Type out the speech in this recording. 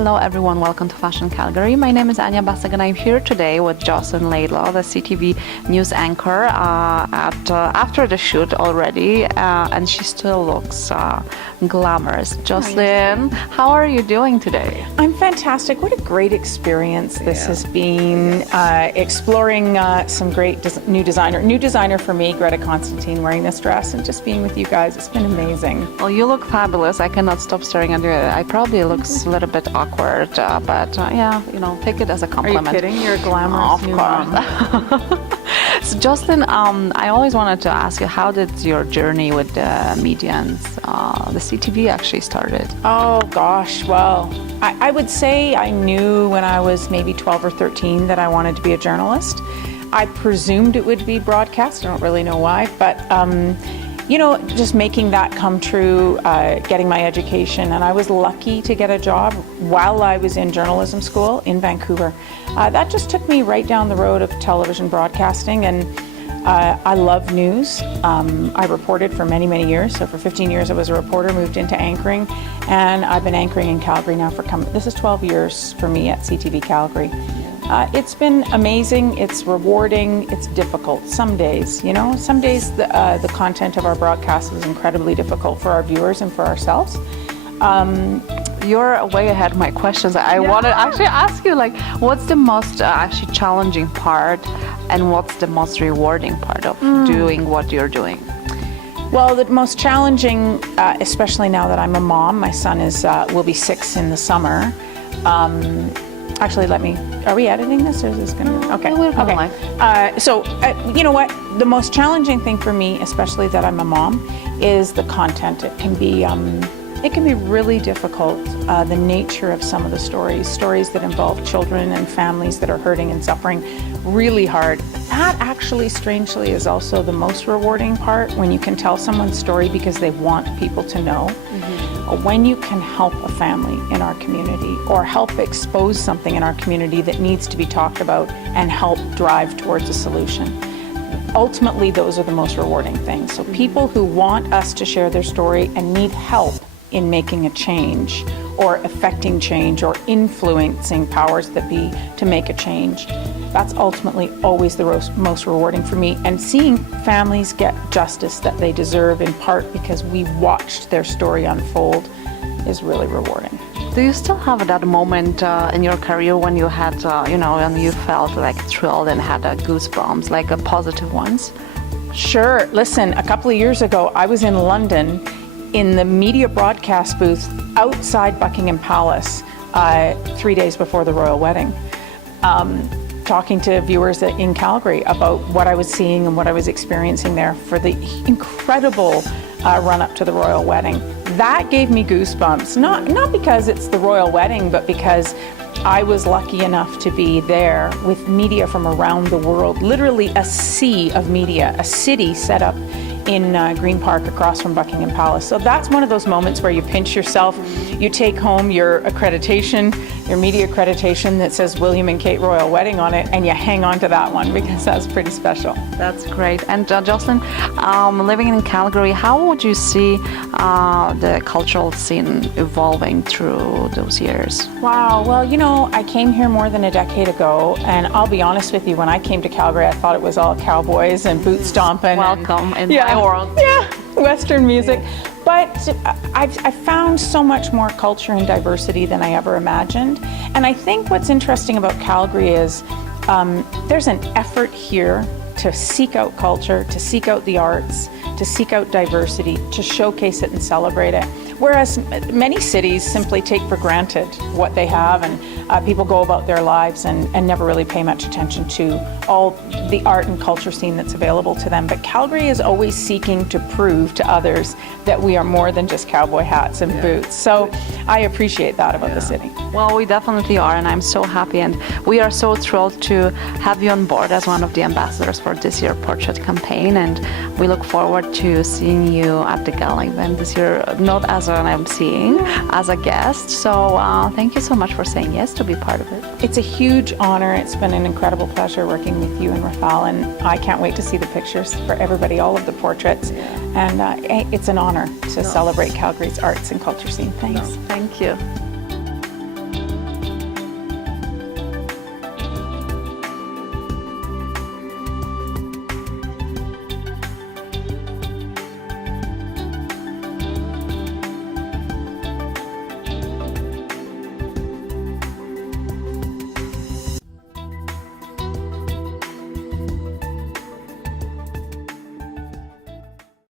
Hello everyone, welcome to Fashion Calgary. My name is Anya Basag and I'm here today with JOCELYN LAIDLAW, the CTV news anchor after the shoot already, and she still looks glamorous. JOCELYN, how are you doing today? I'm fantastic. What a great experience this has been. Exploring some great new designer for me, Greta Constantine, wearing this dress and just being with you guys. It's been amazing. Well, you look fabulous. I cannot stop staring at you. I probably looks a little bit awkward, but yeah, you know, take it as a compliment. Are you kidding? You're a glamorous new mom. So JOCELYN, I always wanted to ask you, how did your journey with the media and the CTV actually started? Oh gosh, well, I would say I knew when I was maybe 12 or 13 that I wanted to be a journalist. I presumed it would be broadcast. I don't really know why, but you know, just making that come true, getting my education, and I was lucky to get a job while I was in journalism school in Vancouver. That just took me right down the road of television broadcasting, and I love news. I reported for many, many years. So for 15 years I was a reporter, moved into anchoring, and I've been anchoring in Calgary now for this is 12 years for me at CTV Calgary. It's been amazing, it's rewarding, it's difficult some days, you know. Some days the content of our broadcast is incredibly difficult for our viewers and for ourselves. You're way ahead of my questions. I want to actually ask you, like, what's the most actually challenging part and what's the most rewarding part of doing what you're doing? Well, the most challenging, especially now that I'm a mom, my son will be 6 in the summer. Actually, are we editing this or is this going to, okay. So, you know what, the most challenging thing for me, especially that I'm a mom, is the content. It can be really difficult, the nature of some of the stories that involve children and families that are hurting and suffering really hard. That actually, strangely, is also the most rewarding part, when you can tell someone's story because they want people to know. When you can help a family in our community or help expose something in our community that needs to be talked about and help drive towards a solution. Ultimately, those are the most rewarding things. So people who want us to share their story and need help in making a change or affecting change or influencing powers that be to make a change, that's ultimately always the most rewarding for me. And seeing families get justice that they deserve, in part because we watched their story unfold, is really rewarding. Do you still have that moment in your career when you had, you know, when you felt like thrilled and had goosebumps, like positive ones? Sure. Listen, a couple of years ago, I was in London in the media broadcast booth outside Buckingham Palace 3 days before the royal wedding, talking to viewers in Calgary about what I was seeing and what I was experiencing there for the incredible run-up to the royal wedding. That gave me goosebumps, not because it's the royal wedding, but because I was lucky enough to be there with media from around the world, literally a sea of media, a city set up in Green Park across from Buckingham Palace. So that's one of those moments where you pinch yourself, you take home your accreditation, your media accreditation that says William and Kate Royal Wedding on it, and you hang on to that one because that's pretty special. That's great. And JOCELYN, living in Calgary, how would you see the cultural scene evolving through those years? Wow, well, you know, I came here more than a decade ago, and I'll be honest with you, when I came to Calgary, I thought it was all cowboys and boot stomping. Welcome in my world. Yeah, Western music. But I've found so much more culture and diversity than I ever imagined. And I think what's interesting about Calgary is there's an effort here to seek out culture, to seek out the arts, to seek out diversity, to showcase it and celebrate it. Whereas many cities simply take for granted what they have, and people go about their lives and never really pay much attention to all the art and culture scene that's available to them. But Calgary is always seeking to prove to others that we are more than just cowboy hats and boots. So I appreciate that about the city. Well, we definitely are, and I'm so happy, and we are so thrilled to have you on board as one of the ambassadors for this year's portrait campaign, and we look forward to seeing you at the gala event this year, not as an MC, as a guest. So thank you so much for saying yes to be part of it. It's a huge honor. It's been an incredible pleasure working with you and Rafal, and I can't wait to see the pictures for everybody, all of the portraits. And it's an honor to celebrate Calgary's arts and culture scene. Thanks. Thank you.